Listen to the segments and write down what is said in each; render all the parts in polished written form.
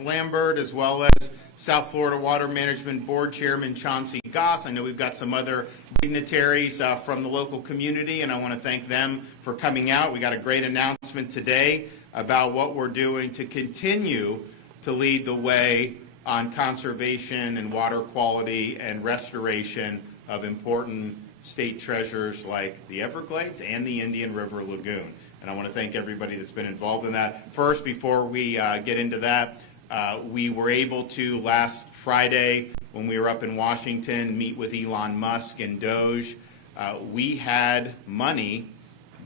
Alexis Lambert, as well as South Florida Water Management Board Chairman Chauncey Goss. I know we've got some other dignitaries from the local community, and I want to thank them for coming out. We got a great announcement today about what we're doing to continue to lead the way on conservation and water quality and restoration of important state treasures like the Everglades and the Indian River Lagoon. And I want to thank everybody that's been involved in that. First, before we get into that, we were able to, last Friday, when we were up in Washington, meet with Elon Musk and Doge. We had money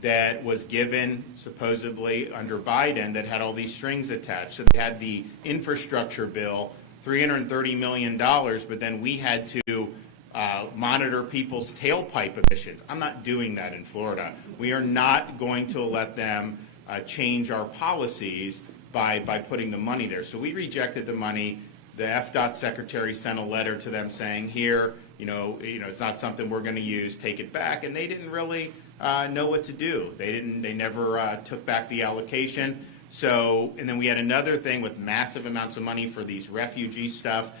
that was given, supposedly, under Biden that had all these strings attached. So they had the infrastructure bill, $330 million, but then we had to monitor people's tailpipe emissions. I'm not doing that in Florida. We are not going to let them change our policies by putting the money there. So we rejected the money. The FDOT secretary sent a letter to them saying, here, it's not something we're going to use, take it back. And they didn't really know what to do. They never took back the allocation. So, and then we had another thing with massive amounts of money for these refugee stuff,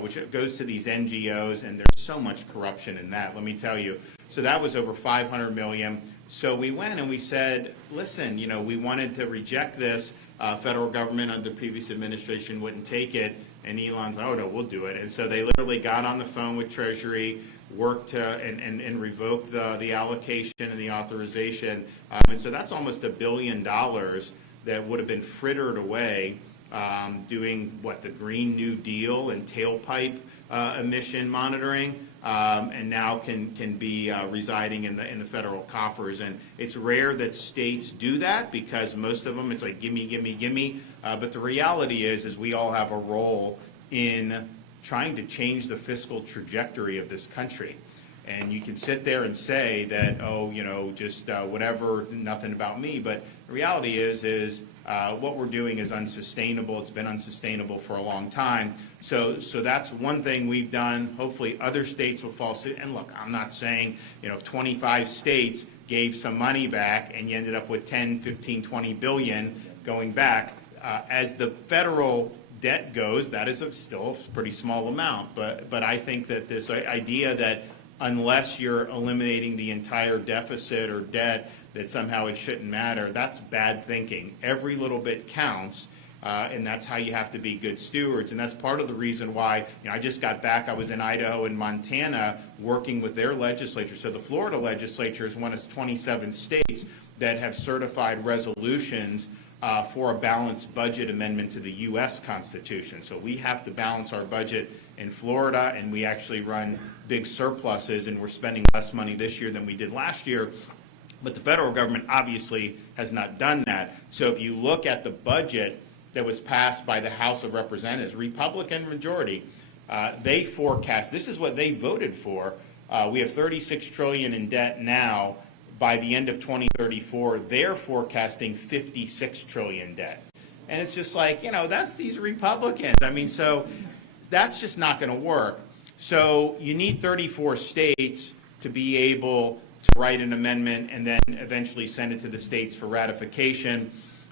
which goes to these NGOs, and there's so much corruption in that, let me tell you. So that was over $500 million. So we went and we said, listen, we wanted to reject this. Federal government under the previous administration wouldn't take it, and Elon's, oh no, we'll do it. And so they literally got on the phone with Treasury, worked to, and revoked the allocation and the authorization. And so that's almost $1 billion that would have been frittered away doing the Green New Deal and tailpipe emission monitoring, and now can be residing in the federal coffers. And it's rare that states do that because most of them it's like gimme, gimme, gimme. But the reality is we all have a role in trying to change the fiscal trajectory of this country. And you can sit there and say that, just whatever, nothing about me. But the reality is what we're doing is unsustainable. It's been unsustainable for a long time. So that's one thing we've done. Hopefully other states will follow suit. And look, I'm not saying, if 25 states gave some money back and you ended up with 10, 15, 20 billion going back, as the federal debt goes, that is still a pretty small amount. But I think that this idea that unless you're eliminating the entire deficit or debt, that somehow it shouldn't matter, that's bad thinking. Every little bit counts, and that's how you have to be good stewards. And that's part of the reason why, I just got back, I was in Idaho and Montana working with their legislature. So the Florida legislature is one of 27 states that have certified resolutions for a balanced budget amendment to the U.S. Constitution. So we have to balance our budget in Florida, and we actually run big surpluses, and we're spending less money this year than we did last year. But the federal government obviously has not done that. So if you look at the budget that was passed by the House of Representatives, Republican majority, they forecast, this is what they voted for. We have $36 trillion in debt now. By the end of 2034, they're forecasting $56 trillion debt. And it's just like, that's these Republicans. So that's just not going to work. So you need 34 states to be able to write an amendment and then eventually send it to the states for ratification.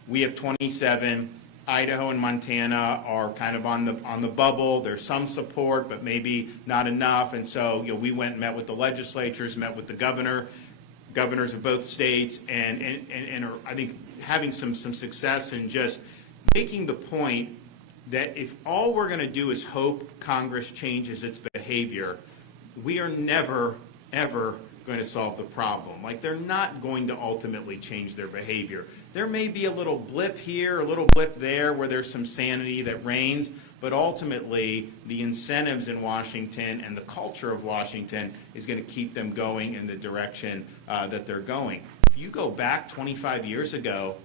We have 27. Idaho and Montana are kind of on the bubble. There's some support, but maybe not enough. And so we went and met with the legislatures, met with the governors of both states, and are, I think, having some success in just making the point that if all we're going to do is hope Congress changes its behavior, we are never, ever going to solve the problem. They're not going to ultimately change their behavior. There may be a little blip here, a little blip there where there's some sanity that reigns, but ultimately the incentives in Washington and the culture of Washington is going to keep them going in the direction that they're going. If you go back 25 years ago,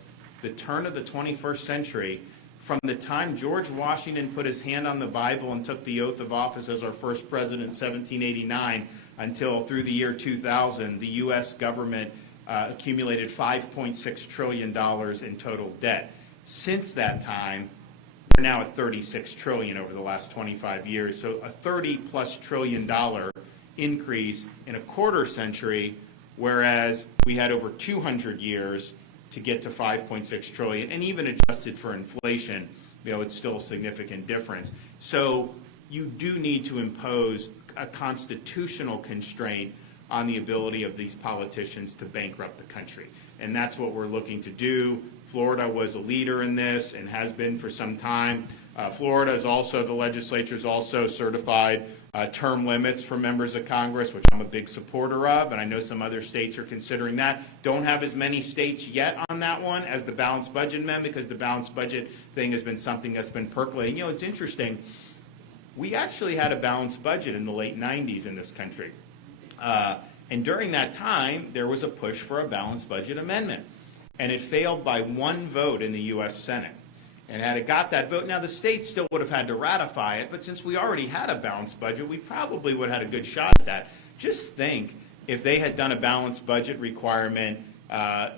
the turn of the 21st century, from the time George Washington put his hand on the Bible and took the oath of office as our first president in 1789 until through the year 2000, the U.S. government accumulated $5.6 trillion in total debt. Since that time, we're now at $36 trillion over the last 25 years. So a $30+ trillion increase in a quarter century, whereas we had over 200 years to get to $5.6 trillion, and even adjusted for inflation, it's still a significant difference. So you do need to impose a constitutional constraint on the ability of these politicians to bankrupt the country. And that's what we're looking to do. Florida was a leader in this and has been for some time. Florida is also, the legislature is also certified term limits for members of Congress, which I'm a big supporter of, and I know some other states are considering that. Don't have as many states yet on that one as the balanced budget amendment, because the balanced budget thing has been something that's been percolating. It's interesting. We actually had a balanced budget in the late 90s in this country. And during that time, there was a push for a balanced budget amendment. And it failed by one vote in the U.S. Senate. And had it got that vote, now the states still would have had to ratify it, but since we already had a balanced budget, we probably would have had a good shot at that. Just think if they had done a balanced budget requirement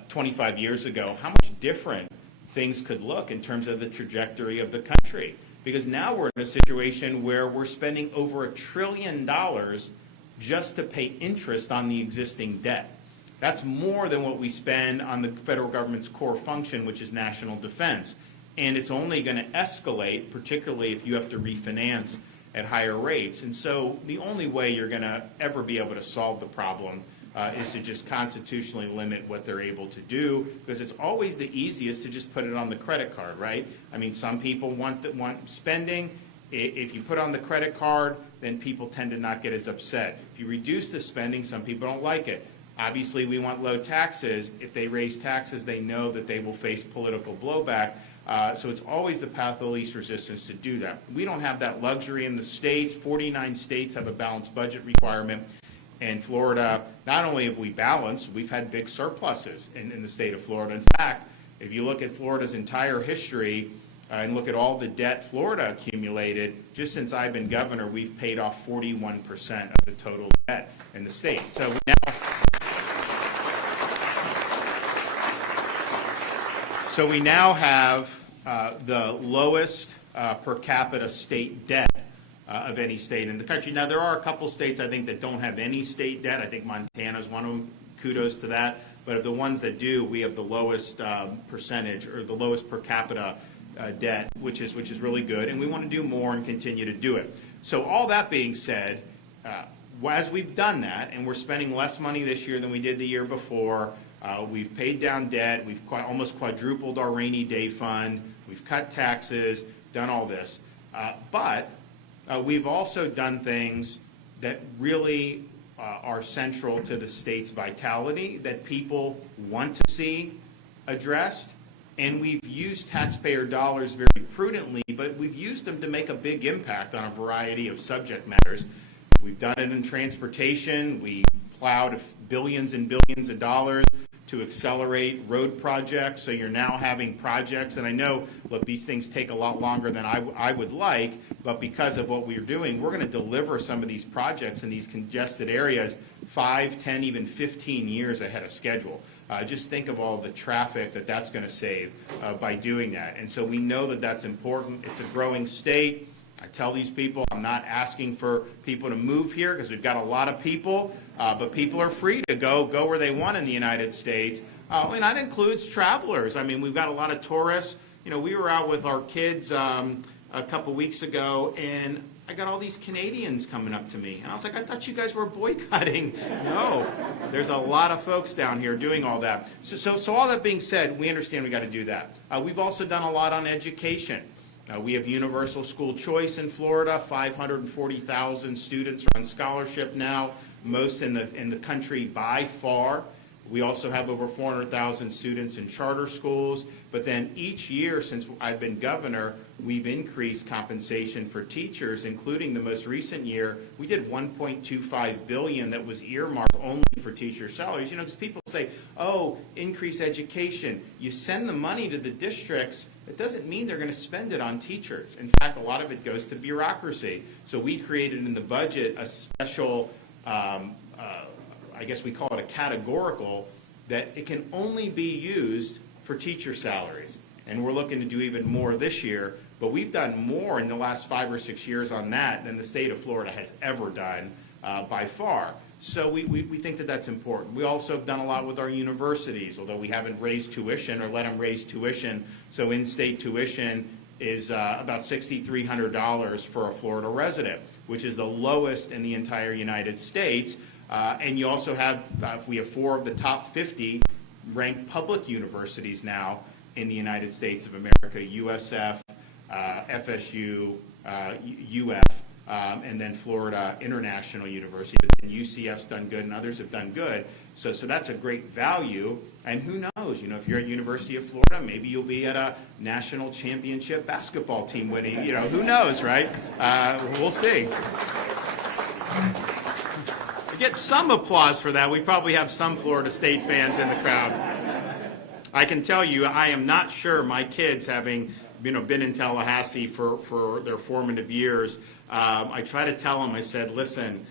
25 years ago, how much different things could look in terms of the trajectory of the country. Because now we're in a situation where we're spending over $1 trillion just to pay interest on the existing debt. That's more than what we spend on the federal government's core function, which is national defense. And it's only going to escalate, particularly if you have to refinance at higher rates. And so the only way you're going to ever be able to solve the problem is to just constitutionally limit what they're able to do, because it's always the easiest to just put it on the credit card, right? I mean, some people want spending. If you put on the credit card, then people tend to not get as upset. If you reduce the spending, some people don't like it. Obviously, we want low taxes. If they raise taxes, they know that they will face political blowback. So it's always the path of least resistance to do that. We don't have that luxury in the states. 49 states have a balanced budget requirement. And Florida, not only have we balanced, we've had big surpluses in the state of Florida. In fact, if you look at Florida's entire history and look at all the debt Florida accumulated, just since I've been governor, we've paid off 41% of the total debt in the state. So we now have the lowest per capita state debt of any state in the country. Now, there are a couple states, I think, that don't have any state debt. I think Montana's one of them. Kudos to that. But of the ones that do, we have the lowest percentage, or the lowest per capita debt, which is really good. And we want to do more and continue to do it. So all that being said, as we've done that, and we're spending less money this year than we did the year before, we've paid down debt, we've almost quadrupled our rainy day fund, we've cut taxes, done all this. But we've also done things that really are central to the state's vitality, that people want to see addressed. And we've used taxpayer dollars very prudently, but we've used them to make a big impact on a variety of subject matters. We've done it in transportation. We plowed billions and billions of dollars to accelerate road projects. So you're now having projects, and I know, look, these things take a lot longer than I would like, but because of what we're doing, we're going to deliver some of these projects in these congested areas 5, 10, even 15 years ahead of schedule. Just think of all the traffic that's going to save by doing that. And so we know that that's important. It's a growing state. I tell these people I'm not asking for people to move here because we've got a lot of people, but people are free to go where they want in the United States. And that includes travelers. I mean, we've got a lot of tourists. We were out with our kids a couple weeks ago, and I got all these Canadians coming up to me. And I was like, I thought you guys were boycotting. No, there's a lot of folks down here doing all that. So all that being said, we understand we got to do that. We've also done a lot on education. We have universal school choice in Florida. 540,000 students are on scholarship now, most in the country by far. We also have over 400,000 students in charter schools. But then each year since I've been governor, we've increased compensation for teachers, including the most recent year. We did $1.25 billion that was earmarked only for teacher salaries. Because people say, oh, increase education. You send the money to the districts. It doesn't mean they're going to spend it on teachers. In fact, a lot of it goes to bureaucracy. So we created in the budget a special, I guess we call it a categorical, that it can only be used for teacher salaries. And we're looking to do even more this year. But we've done more in the last 5 or 6 years on that than the state of Florida has ever done by far. So we think that that's important. We also have done a lot with our universities, although we haven't raised tuition or let them raise tuition. So in-state tuition is about $6,300 for a Florida resident, which is the lowest in the entire United States. And you also have, we have 4 of the top 50 ranked public universities now in the United States of America: USF, FSU, UF, and then Florida International University. And UCF's done good, and others have done good. So that's a great value. And who knows? If you're at University of Florida, maybe you'll be at a national championship basketball team winning. Who knows, right? We'll see. We get some applause for that. We probably have some Florida State fans in the crowd. I can tell you, I am not sure my kids, having been in Tallahassee for their formative years, I try to tell them, I said, listen,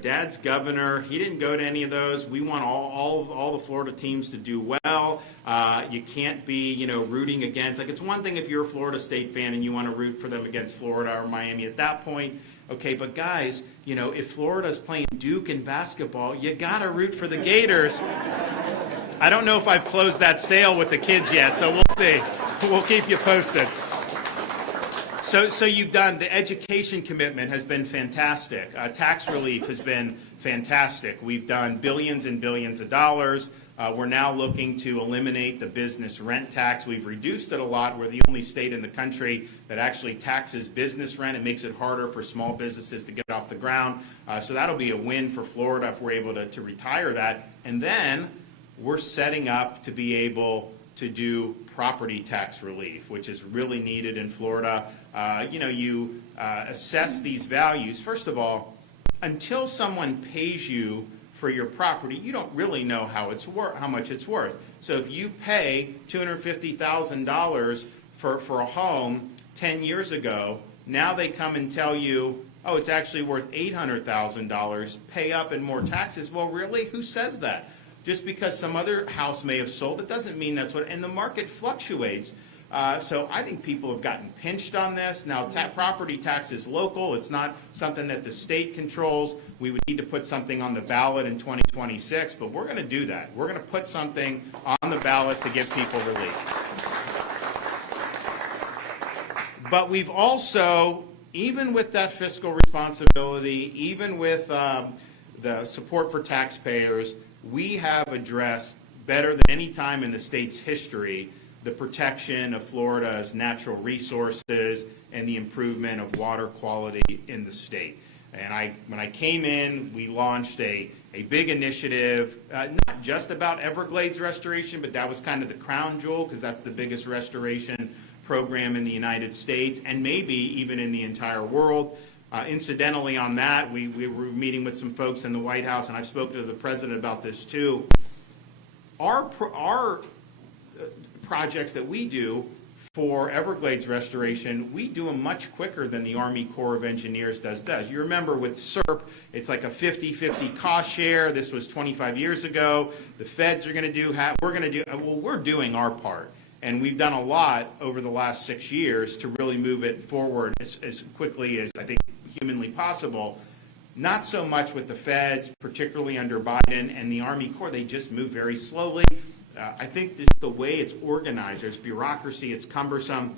Dad's governor, he didn't go to any of those. We want all the Florida teams to do well. You can't be, rooting against, it's one thing if you're a Florida State fan and you want to root for them against Florida or Miami at that point. Okay, but guys, if Florida's playing Duke in basketball, you got to root for the Gators. I don't know if I've closed that sale with the kids yet, so we'll see. We'll keep you posted. So you've done, the education commitment has been fantastic. Tax relief has been fantastic. We've done billions and billions of dollars. We're now looking to eliminate the business rent tax. We've reduced it a lot. We're the only state in the country that actually taxes business rent. It makes it harder for small businesses to get off the ground. So that'll be a win for Florida if we're able to retire that. And then we're setting up to be able to do property tax relief, which is really needed in Florida. You assess these values. First of all, until someone pays you for your property, you don't really know how much it's worth. So if you pay $250,000 for a home 10 years ago, now they come and tell you, oh, it's actually worth $800,000, pay up in more taxes. Well, really? Who says that? Just because some other house may have sold, it doesn't mean that's what, and the market fluctuates. So I think people have gotten pinched on this. Now, property tax is local. It's not something that the state controls. We would need to put something on the ballot in 2026, but we're going to do that. We're going to put something on the ballot to give people relief. But we've also, even with that fiscal responsibility, even with the support for taxpayers, we have addressed better than any time in the state's history the protection of Florida's natural resources and the improvement of water quality in the state. And when I came in, we launched a big initiative, not just about Everglades restoration, but that was kind of the crown jewel because that's the biggest restoration program in the United States and maybe even in the entire world. Incidentally on that, we were meeting with some folks in the White House, and I've spoken to the president about this too. Our projects that we do for Everglades restoration, we do them much quicker than the Army Corps of Engineers does. You remember with SERP, it's like a 50-50 cost share. This was 25 years ago. The feds are going to do, we're doing our part. And we've done a lot over the last 6 years to really move it forward as quickly as I think humanly possible. Not so much with the feds, particularly under Biden and the Army Corps. They just move very slowly. I think this is the way it's organized. There's bureaucracy, it's cumbersome,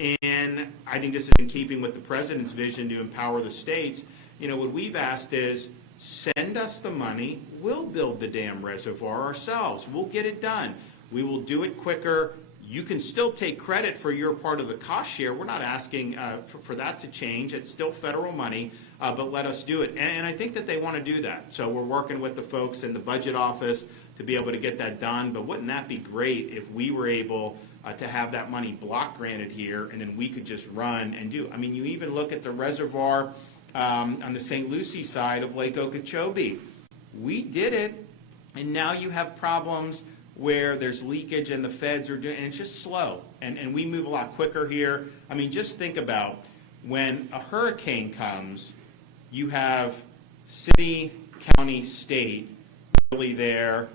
and I think this is in keeping with the president's vision to empower the states. What we've asked is, send us the money, we'll build the dam reservoir ourselves. We'll get it done. We will do it quicker. You can still take credit for your part of the cost share. We're not asking for that to change. It's still federal money, but let us do it. And I think that they want to do that. So we're working with the folks in the budget office to be able to get that done. But wouldn't that be great if we were able to have that money block granted here and then we could just run and do? I mean, you even look at the reservoir on the St. Lucie side of Lake Okeechobee. We did it, and now you have problems where there's leakage and the feds are doing, and it's just slow. And we move a lot quicker here. I mean, just think about when a hurricane comes, you have city, county, state really there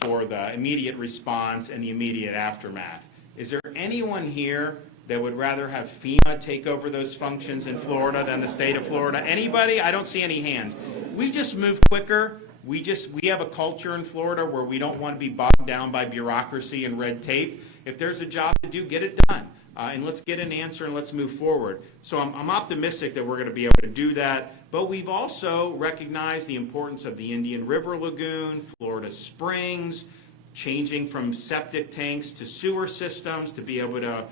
for the immediate response and the immediate aftermath. Is there anyone here that would rather have FEMA take over those functions in Florida than the state of Florida? Anybody? I don't see any hands. We just move quicker. We have a culture in Florida where we don't want to be bogged down by bureaucracy and red tape. If there's a job to do, get it done. and let's get an answer and let's move forward. So I'm optimistic that we're going to be able to do that, but we've also recognized the importance of the Indian River Lagoon, Florida Springs, changing from septic tanks to sewer systems to be able to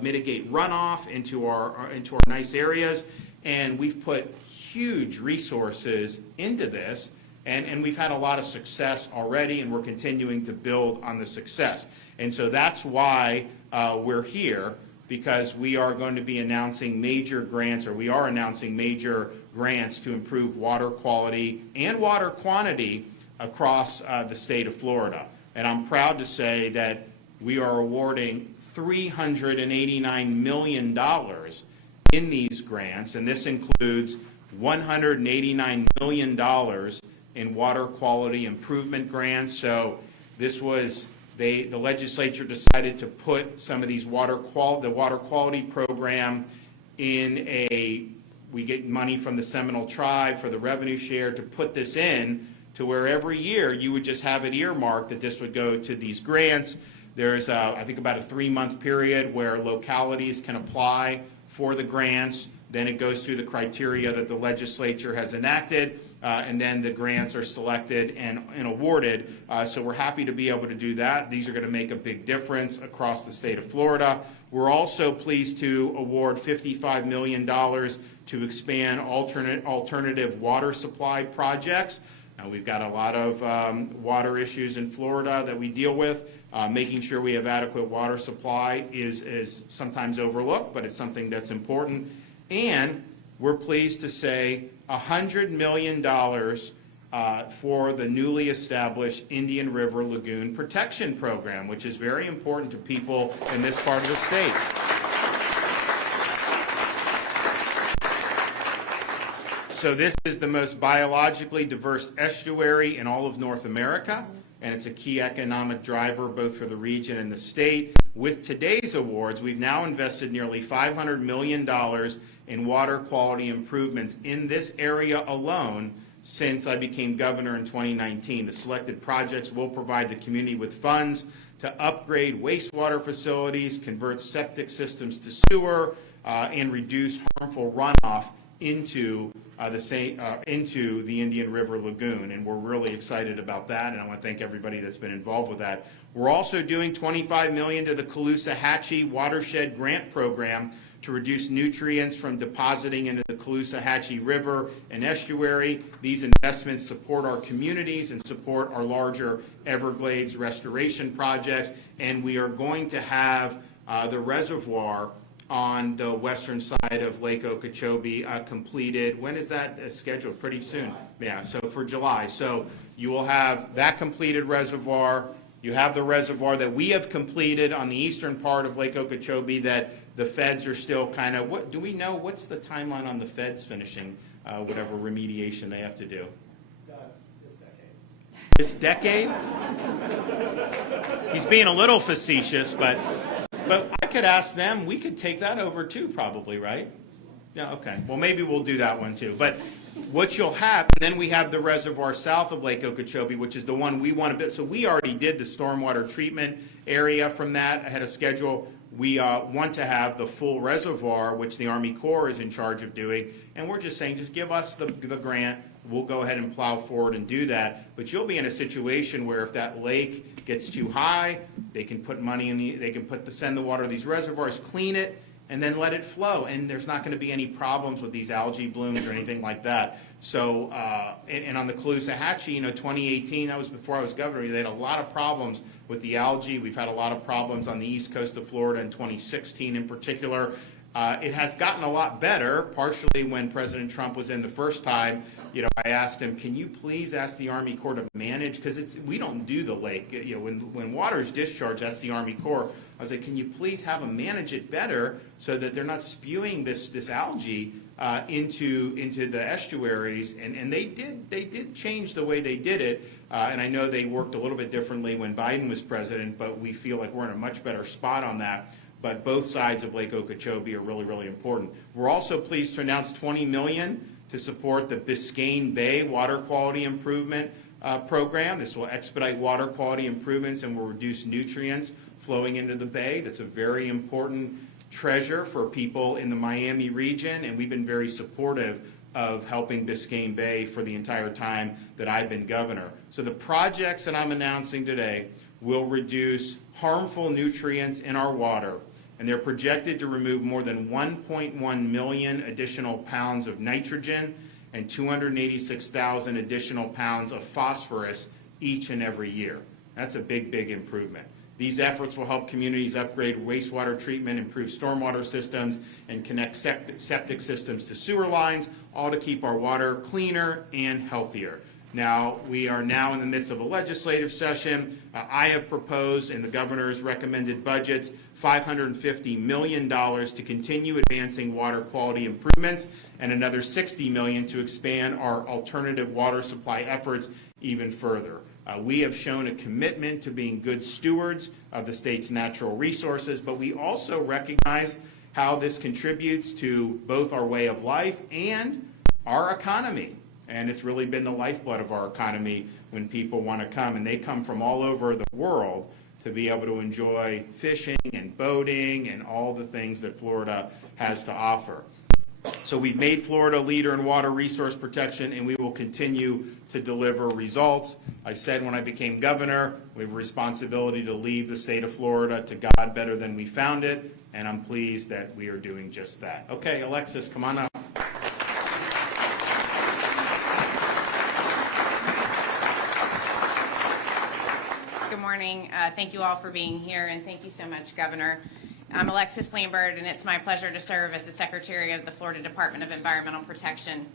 mitigate runoff into our nice areas. And we've put huge resources into this, and we've had a lot of success already, and we're continuing to build on the success. And so that's why we're here, because we are going to be announcing major grants, or we are announcing major grants to improve water quality and water quantity across the state of Florida. And I'm proud to say that we are awarding $389 million in these grants, and this includes $189 million in water quality improvement grants. So this was, the legislature decided to put some of these the water quality program in we get money from the Seminole tribe for the revenue share to put this in, to where every year you would just have it earmarked that this would go to these grants. There's, I think, about a 3-month period where localities can apply for the grants. Then it goes through the criteria that the legislature has enacted, and then the grants are selected and awarded. So we're happy to be able to do that. These are going to make a big difference across the state of Florida. We're also pleased to award $55 million to expand alternative water supply projects. We've got a lot of water issues in Florida that we deal with. Making sure we have adequate water supply is sometimes overlooked, but it's something that's important. And we're pleased to say $100 million for the newly established Indian River Lagoon Protection Program, which is very important to people in this part of the state. So this is the most biologically diverse estuary in all of North America, and it's a key economic driver both for the region and the state. With today's awards, we've now invested nearly $500 million in water quality improvements in this area alone since I became governor in 2019. The selected projects will provide the community with funds to upgrade wastewater facilities, convert septic systems to sewer, and reduce harmful runoff into the Indian River Lagoon, and we're really excited about that, and I want to thank everybody that's been involved with that. We're also doing $25 million to the Caloosahatchee Watershed Grant Program to reduce nutrients from depositing into the Caloosahatchee River and estuary. These investments support our communities and support our larger Everglades restoration projects, and we are going to have the reservoir on the western side of Lake Okeechobee completed. When is that scheduled? Pretty soon. Yeah, so for July. So you will have that completed reservoir. You have the reservoir that we have completed on the eastern part of Lake Okeechobee that the feds are still kind of, what do we know? What's the timeline on the feds finishing whatever remediation they have to do? This decade? He's being a little facetious, but I could ask them. We could take that over too, probably, right? Yeah, okay. Well, maybe we'll do that one too. But what you'll have, and then we have the reservoir south of Lake Okeechobee, which is the one we want to build. So we already did the stormwater treatment area from that ahead of schedule. We want to have the full reservoir, which the Army Corps is in charge of doing. And we're just saying, just give us the grant. We'll go ahead and plow forward and do that. But you'll be in a situation where if that lake gets too high, they can put money in they can send the water to these reservoirs, clean it, and then let it flow. And there's not going to be any problems with these algae blooms or anything like that. So, and on the Caloosahatchee, 2018, that was before I was governor, they had a lot of problems with the algae. We've had a lot of problems on the east coast of Florida in 2016 in particular. It has gotten a lot better, partially when President Trump was in the first time. I asked him, can you please ask the Army Corps to manage, because we don't do the lake. When water is discharged, that's the Army Corps. I was like, can you please have them manage it better so that they're not spewing this algae into the estuaries? And they did change the way they did it. And I know they worked a little bit differently when Biden was president, but we feel like we're in a much better spot on that. But both sides of Lake Okeechobee are really, really important. We're also pleased to announce $20 million to support the Biscayne Bay Water Quality Improvement Program. This will expedite water quality improvements and will reduce nutrients flowing into the bay. That's a very important treasure for people in the Miami region, and we've been very supportive of helping Biscayne Bay for the entire time that I've been governor. So the projects that I'm announcing today will reduce harmful nutrients in our water, and they're projected to remove more than 1.1 million additional pounds of nitrogen and 286,000 additional pounds of phosphorus each and every year. That's a big, big improvement. These efforts will help communities upgrade wastewater treatment, improve stormwater systems, and connect septic systems to sewer lines, all to keep our water cleaner and healthier. Now, we are now in the midst of a legislative session. I have proposed in the governor's recommended budgets $550 million to continue advancing water quality improvements and another $60 million to expand our alternative water supply efforts even further. We have shown a commitment to being good stewards of the state's natural resources, but we also recognize how this contributes to both our way of life and our economy. And it's really been the lifeblood of our economy when people want to come, and they come from all over the world to be able to enjoy fishing and boating and all the things that Florida has to offer. So we've made Florida a leader in water resource protection, and we will continue to deliver results. I said when I became governor, we have a responsibility to leave the state of Florida to God better than we found it, and I'm pleased that we are doing just that. Okay, Alexis, come on up. Good morning. Thank you all for being here, and thank you so much, Governor. I'm Alexis Lambert, and it's my pleasure to serve as the Secretary of the Florida Department of Environmental Protection.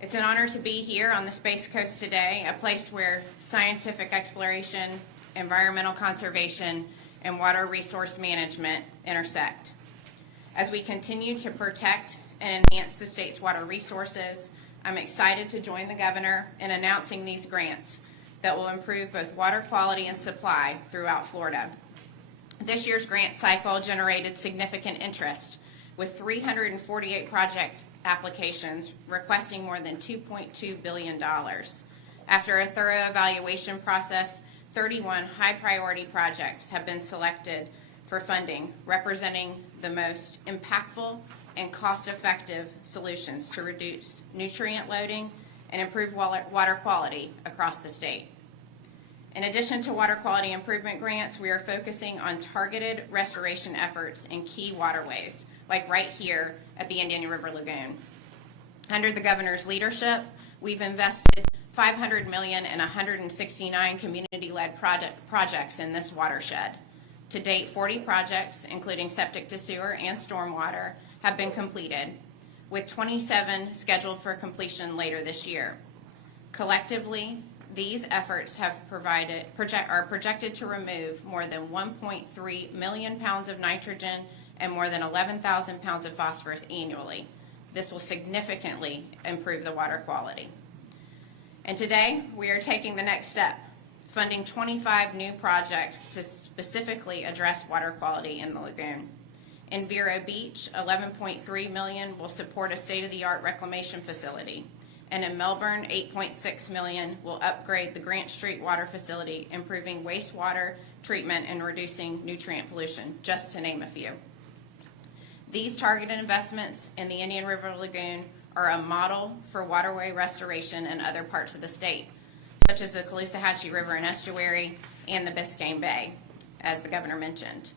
It's an honor to be here on the Space Coast today, a place where scientific exploration, environmental conservation, and water resource management intersect. As we continue to protect and enhance the state's water resources, I'm excited to join the Governor in announcing these grants that will improve both water quality and supply throughout Florida. This year's grant cycle generated significant interest, with 348 project applications requesting more than $2.2 billion. After a thorough evaluation process, 31 high-priority projects have been selected for funding, representing the most impactful and cost-effective solutions to reduce nutrient loading and improve water quality across the state. In addition to water quality improvement grants, we are focusing on targeted restoration efforts in key waterways, like right here at the Indian River Lagoon. Under the governor's leadership, we've invested $500 million in 169 community-led projects in this watershed. To date, 40 projects, including septic to sewer and stormwater, have been completed, with 27 scheduled for completion later this year. Collectively, these efforts are projected to remove more than 1.3 million pounds of nitrogen and more than 11,000 pounds of phosphorus annually. This will significantly improve the water quality. And today, we are taking the next step, funding 25 new projects to specifically address water quality in the lagoon. In Vero Beach, $11.3 million will support a state-of-the-art reclamation facility. And in Melbourne, $8.6 million will upgrade the Grant Street water facility, improving wastewater treatment and reducing nutrient pollution, just to name a few. These targeted investments in the Indian River Lagoon are a model for waterway restoration in other parts of the state, such as the Caloosahatchee River and Estuary and the Biscayne Bay, as the governor mentioned.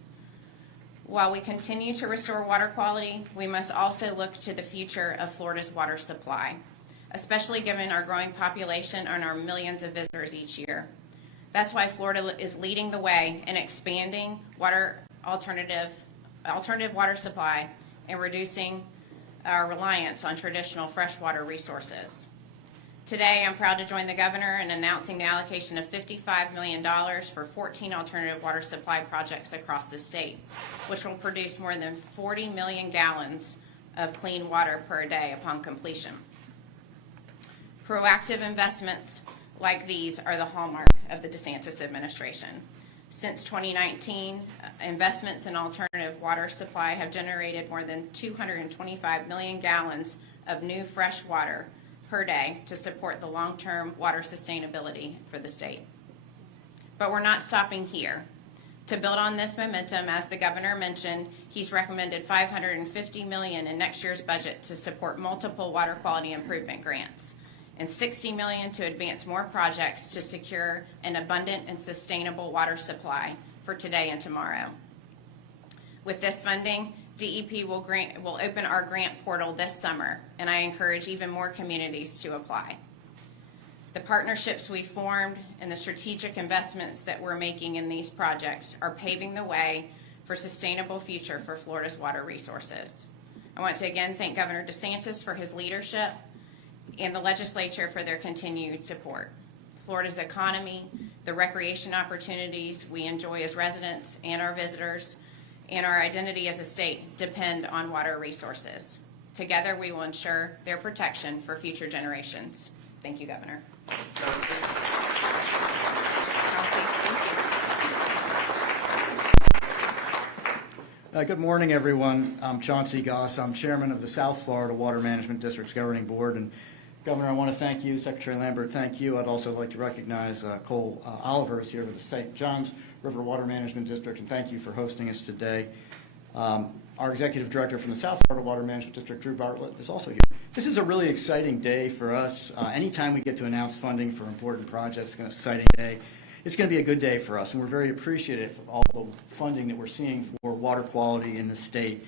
While we continue to restore water quality, we must also look to the future of Florida's water supply, especially given our growing population and our millions of visitors each year. That's why Florida is leading the way in expanding alternative water supply and reducing our reliance on traditional freshwater resources. Today, I'm proud to join the governor in announcing the allocation of $55 million for 14 alternative water supply projects across the state, which will produce more than 40 million gallons of clean water per day upon completion. Proactive investments like these are the hallmark of the DeSantis administration. Since 2019, investments in alternative water supply have generated more than 225 million gallons of new fresh water per day to support the long-term water sustainability for the state. But we're not stopping here. To build on this momentum, as the governor mentioned, he's recommended $550 million in next year's budget to support multiple water quality improvement grants and $60 million to advance more projects to secure an abundant and sustainable water supply for today and tomorrow. With this funding, DEP will open our grant portal this summer, and I encourage even more communities to apply. The partnerships we formed and the strategic investments that we're making in these projects are paving the way for a sustainable future for Florida's water resources. I want to again thank Governor DeSantis for his leadership and the legislature for their continued support. Florida's economy, the recreation opportunities we enjoy as residents and our visitors, and our identity as a state depend on water resources. Together, we will ensure their protection for future generations. Thank you, Governor. Chauncey, thank you. Good morning, everyone. I'm Chauncey Goss. I'm chairman of the South Florida Water Management District's governing board. And Governor, I want to thank you. Secretary Lambert, thank you. I'd also like to recognize Cole Oliver is here with the St. Johns River Water Management District, and thank you for hosting us today. Our executive director from the South Florida Water Management District, Drew Bartlett, is also here. This is a really exciting day for us. Anytime we get to announce funding for important projects, it's an exciting day. It's going to be a good day for us, and we're very appreciative of all the funding that we're seeing for water quality in the state,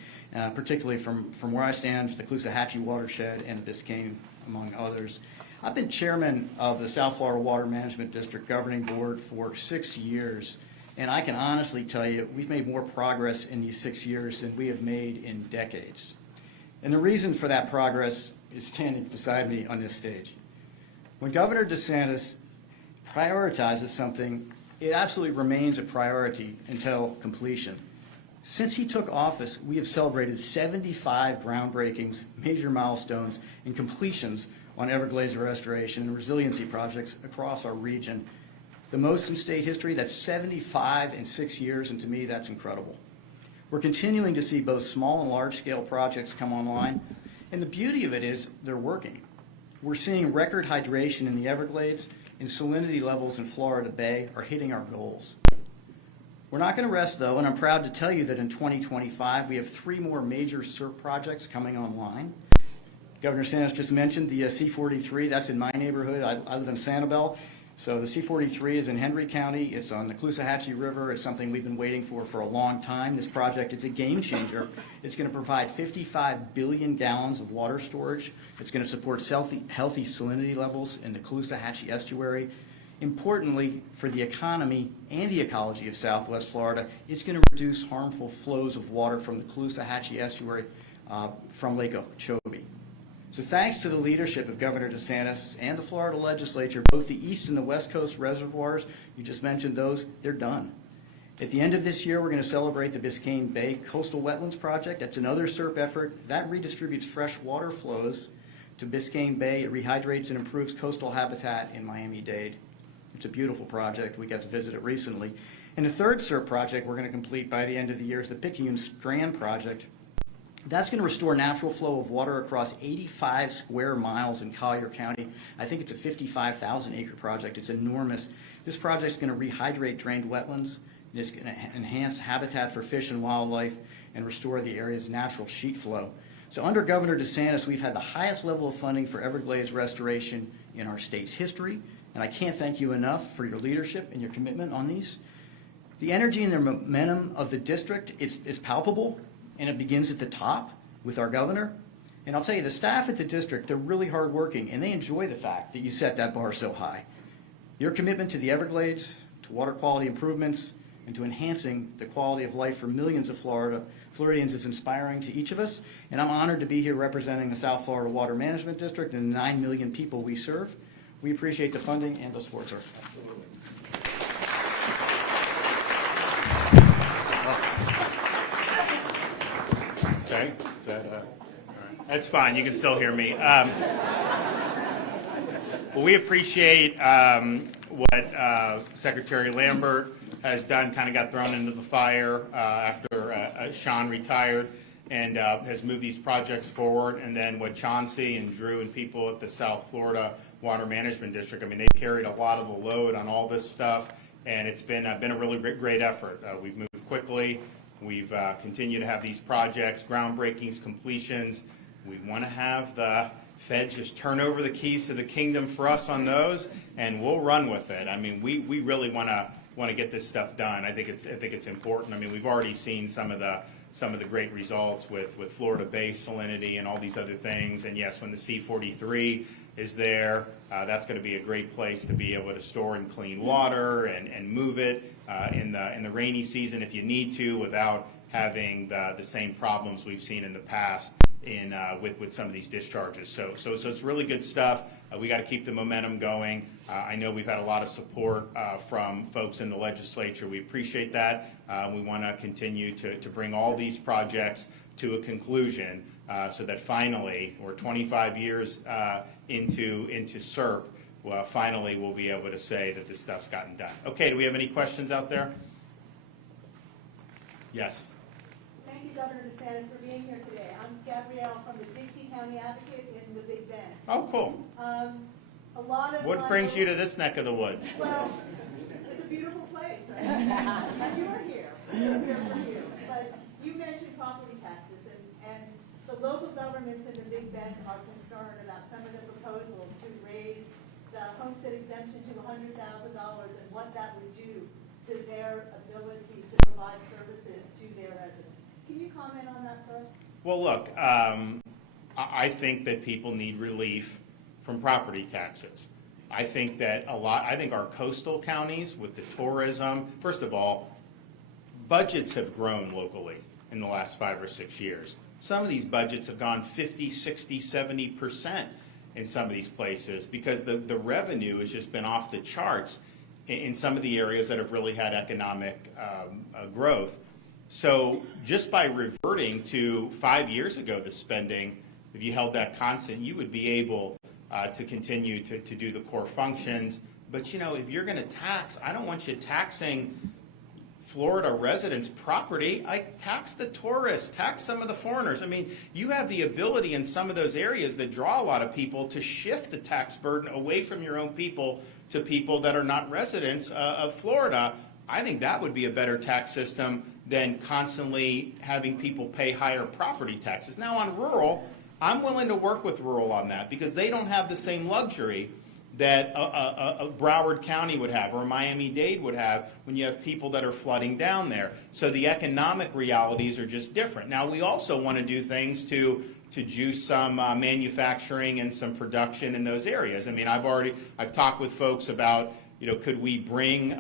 particularly from where I stand, the Caloosahatchee watershed and Biscayne, among others. I've been chairman of the South Florida Water Management District Governing Board for 6 years, and I can honestly tell you we've made more progress in these 6 years than we have made in decades. And the reason for that progress is standing beside me on this stage. When Governor DeSantis prioritizes something, it absolutely remains a priority until completion. Since he took office, we have celebrated 75 groundbreakings, major milestones, and completions on Everglades restoration and resiliency projects across our region. The most in state history. That's 75 in 6 years, and to me, that's incredible. We're continuing to see both small and large-scale projects come online, and the beauty of it is they're working. We're seeing record hydration in the Everglades, and salinity levels in Florida Bay are hitting our goals. We're not going to rest, though, and I'm proud to tell you that in 2025, we have 3 more major SERP projects coming online. Governor DeSantis just mentioned the C-43. That's in my neighborhood. I live in Sanibel. So the C-43 is in Henry County. It's on the Caloosahatchee River. It's something we've been waiting for a long time. This project, it's a game changer. It's going to provide 55 billion gallons of water storage. It's going to support healthy salinity levels in the Caloosahatchee estuary. Importantly, for the economy and the ecology of Southwest Florida, it's going to reduce harmful flows of water from the Caloosahatchee estuary from Lake Okeechobee. So thanks to the leadership of Governor DeSantis and the Florida legislature, both the East and the West Coast reservoirs, you just mentioned those, they're done. At the end of this year, we're going to celebrate the Biscayne Bay Coastal Wetlands Project. That's another SERP effort. That redistributes fresh water flows to Biscayne Bay. It rehydrates and improves coastal habitat in Miami-Dade. It's a beautiful project. We got to visit it recently. And the third SERP project we're going to complete by the end of the year is the Picayune Strand Project. That's going to restore natural flow of water across 85 square miles in Collier County. I think it's a 55,000 acre project. It's enormous. This project is going to rehydrate drained wetlands. It's going to enhance habitat for fish and wildlife and restore the area's natural sheet flow. So under Governor DeSantis, we've had the highest level of funding for Everglades restoration in our state's history, and I can't thank you enough for your leadership and your commitment on these. The energy and the momentum of the district, it's palpable. And it begins at the top with our governor. And I'll tell you, the staff at the district, they're really hardworking, and they enjoy the fact that you set that bar so high. Your commitment to the Everglades, to water quality improvements, and to enhancing the quality of life for millions of Floridians is inspiring to each of us. And I'm honored to be here representing the South Florida Water Management District and the 9 million people we serve. We appreciate the funding and the support, sir. Absolutely. Okay, is that, all right. That's fine, you can still hear me. Well, we appreciate what Secretary Lambert has done, kind of got thrown into the fire after Sean retired, and has moved these projects forward, and then what Chauncey and Drew and people at the South Florida Water Management District, I mean, they carried a lot of the load on all this stuff, and it's been a really great effort. We've moved quickly. We've continued to have these projects, groundbreakings, completions. We want to have the Fed just turn over the keys to the kingdom for us on those, and we'll run with it. I mean, we really want to get this stuff done. I think it's important. I mean, we've already seen some of the great results with Florida Bay salinity and all these other things. And yes, when the C-43 is there, that's going to be a great place to be able to store and clean water and move it in the rainy season if you need to, without having the same problems we've seen in the past with some of these discharges. So it's really good stuff. We got to keep the momentum going. I know we've had a lot of support from folks in the legislature. We appreciate that. We want to continue to bring all these projects to a conclusion so that finally, we're 25 years into SERP, well, finally we'll be able to say that this stuff's gotten done. Okay, do we have any questions out there? Yes. Thank you, Governor DeSantis, for being here today. I'm Gabrielle from the Dixie County Advocate in the Big Bend. Oh, cool. A lot of What brings you to this neck of the woods? Well, it's a beautiful place, right? And you are here. We're here for you. But you mentioned property taxes, and the local governments in the Big Bend are concerned about some of the proposals to raise the homestead exemption to $100,000 and what that would do to their ability to provide services to their residents. Can you comment on that, sir? Well, look, I think that people need relief from property taxes. I think that I think our coastal counties with the tourism, first of all, budgets have grown locally in the last 5 or 6 years. Some of these budgets have gone 50, 60, 70% in some of these places because the revenue has just been off the charts in some of the areas that have really had economic growth. So just by reverting to 5 years ago, the spending, if you held that constant, you would be able to continue to do the core functions. But, you know, if you're going to tax, I don't want you taxing Florida residents' property. I tax the tourists, tax some of the foreigners. I mean, you have the ability in some of those areas that draw a lot of people to shift the tax burden away from your own people to people that are not residents of Florida. I think that would be a better tax system than constantly having people pay higher property taxes. Now on rural, I'm willing to work with rural on that because they don't have the same luxury that a Broward County would have or Miami-Dade would have when you have people that are flooding down there. So the economic realities are just different. Now we also want to do things to juice some manufacturing and some production in those areas. I mean, I've talked with folks about, you know, could we bring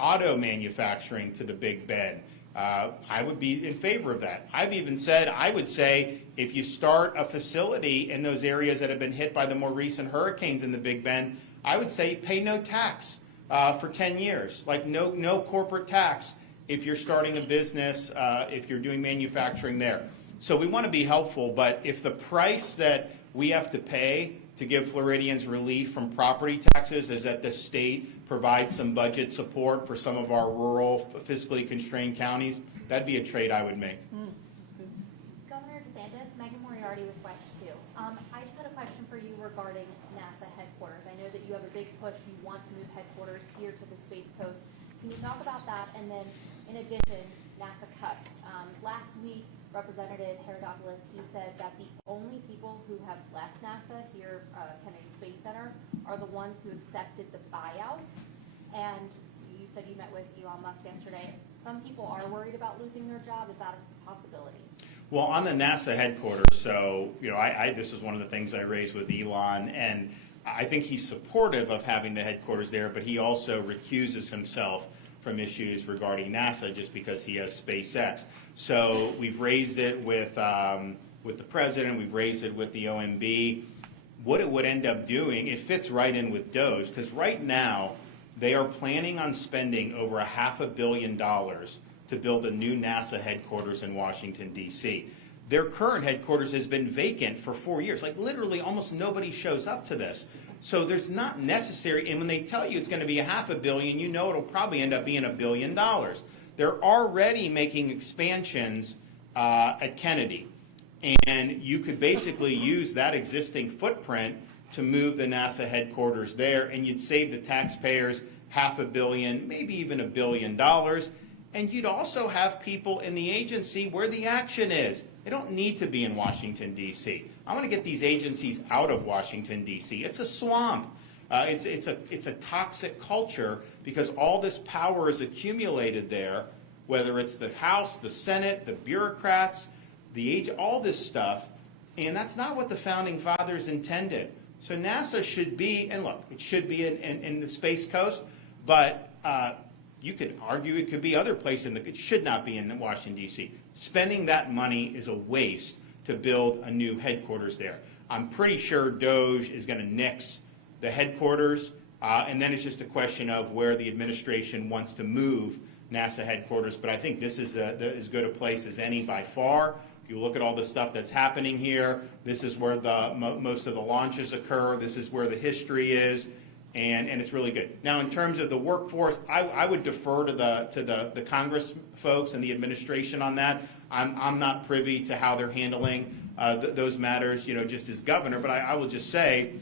auto manufacturing to the Big Bend? I would be in favor of that. I've even said, I would say, if you start a facility in those areas that have been hit by the more recent hurricanes in the Big Bend, I would say pay no tax for 10 years, like no corporate tax if you're starting a business, if you're doing manufacturing there. So we want to be helpful, but if the price that we have to pay to give Floridians relief from property taxes is that the state provides some budget support for some of our rural, fiscally constrained counties, that'd be a trade I would make. Governor DeSantis, Megan Moriarty with West 2. I just had a question for you regarding NASA headquarters. I know that you have a big push. You want to move headquarters here to the Space Coast. Can you talk about that? And then, in addition, NASA cuts. Last week, Representative Herodopoulos, he said that the only people who have left NASA here, Kennedy Space Center, are the ones who accepted the buyouts. And you said you met with Elon Musk yesterday. Some people are worried about losing their job. Is that a possibility? Well, on the NASA headquarters, so, you know, this is one of the things I raised with Elon, and I think he's supportive of having the headquarters there, but he also recuses himself from issues regarding NASA just because he has SpaceX. So we've raised it with the president, we've raised it with the OMB. What it would end up doing, it fits right in with DOGE, because right now they are planning on spending over $500 million to build a new NASA headquarters in Washington, D.C. Their current headquarters has been vacant for 4 years. Like literally almost nobody shows up to this. So there's not necessary, and when they tell you it's going to be $500 million, you know it'll probably end up being $1 billion. They're already making expansions at Kennedy. And you could basically use that existing footprint to move the NASA headquarters there, and you'd save the taxpayers $500 million, maybe even $1 billion. And you'd also have people in the agency where the action is. They don't need to be in Washington, D.C. I want to get these agencies out of Washington, D.C. It's a swamp. It's a toxic culture because all this power is accumulated there, whether it's the House, the Senate, the bureaucrats, all this stuff, and that's not what the Founding Fathers intended. So NASA should be, and look, it should be in the Space Coast, but you could argue it could be other places. It should not be in Washington, D.C. Spending that money is a waste to build a new headquarters there. I'm pretty sure DOGE is going to nix the headquarters, and then it's just a question of where the administration wants to move NASA headquarters. But I think this is as good a place as any by far. If you look at all the stuff that's happening here, this is where most of the launches occur. This is where the history is, and it's really good. Now, in terms of the workforce, I would defer to the Congress folks and the administration on that. I'm not privy to how they're handling those matters, just as governor. But I will just say,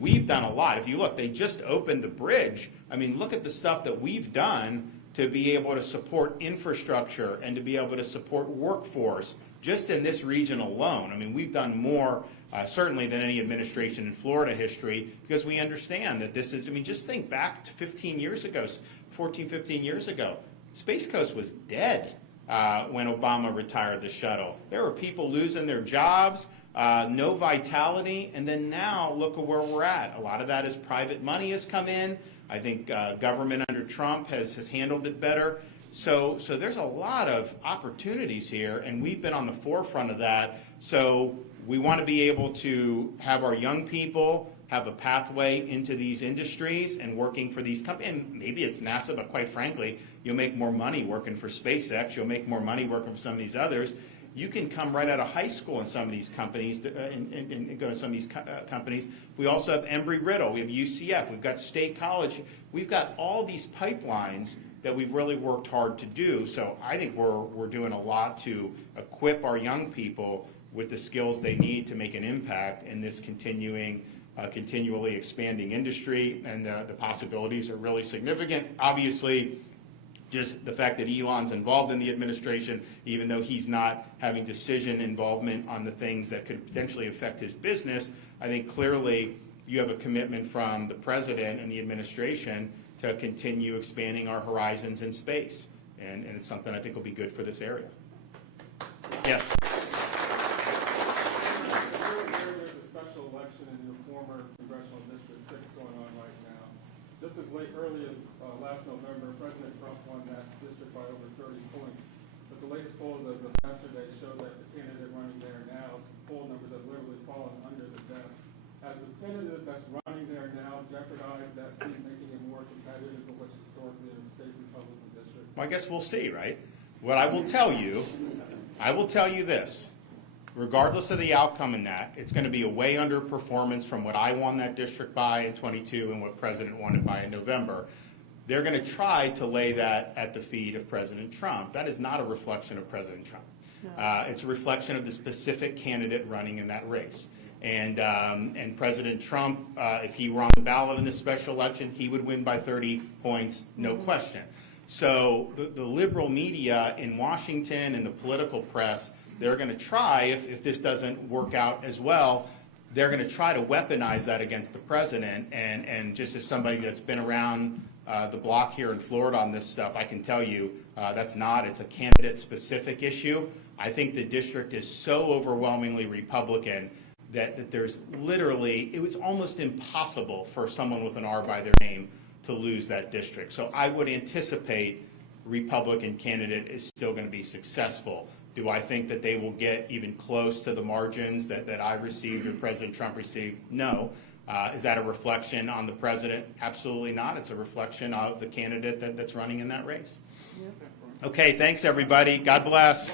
we've done a lot. If you look, they just opened the bridge. I mean, look at the stuff that we've done to be able to support infrastructure and to be able to support workforce just in this region alone. I mean, we've done more certainly than any administration in Florida history because we understand that this is, just think back to 15 years ago, 14, 15 years ago. Space Coast was dead when Obama retired the shuttle. There were people losing their jobs. No vitality, and then now look at where we're at. A lot of that is private money has come in. I think government under Trump has handled it better. So there's a lot of opportunities here, and we've been on the forefront of that. So we want to be able to have our young people have a pathway into these industries and working for these companies. And maybe it's NASA, but quite frankly, you'll make more money working for SpaceX. You'll make more money working for some of these others. You can come right out of high school in some of these companies and go to some of these companies. We also have Embry-Riddle. We have UCF. We've got State College. We've got all these pipelines that we've really worked hard to do. So I think we're doing a lot to equip our young people with the skills they need to make an impact in this continually expanding industry. And the possibilities are really significant. Obviously, just the fact that Elon's involved in the administration, even though he's not having decision involvement on the things that could potentially affect his business, I think clearly you have a commitment from the president and the administration to continue expanding our horizons in space. And it's something I think will be good for this area. Yes? There's a special election in your former congressional district 6 going on right now. Just as early as last November, President Trump won that district by over 30 points. But the latest polls as of yesterday show that the candidate running there now, poll numbers have literally fallen under the desk. Has the candidate that's running there now jeopardized that seat, making it more competitive than what's historically a safe Republican district? Well, I guess we'll see, right? What I will tell you this. Regardless of the outcome in that, it's going to be a way underperformance from what I won that district by in 22 and what President won it by in November. They're going to try to lay that at the feet of President Trump. That is not a reflection of President Trump. No. It's a reflection of the specific candidate running in that race. And President Trump, if he were on the ballot in this special election, he would win by 30 points, no question. So the liberal media in Washington and the political press, they're going to try, if this doesn't work out as well, they're going to try to weaponize that against the president. And just as somebody that's been around the block here in Florida on this stuff, I can tell you it's a candidate-specific issue. I think the district is so overwhelmingly Republican that there's literally, it was almost impossible for someone with an R by their name to lose that district. So I would anticipate Republican candidate is still going to be successful. Do I think that they will get even close to the margins that I received or President Trump received? No. Is that a reflection on the president? Absolutely not. It's a reflection of the candidate that's running in that race. Okay, thanks everybody. God bless.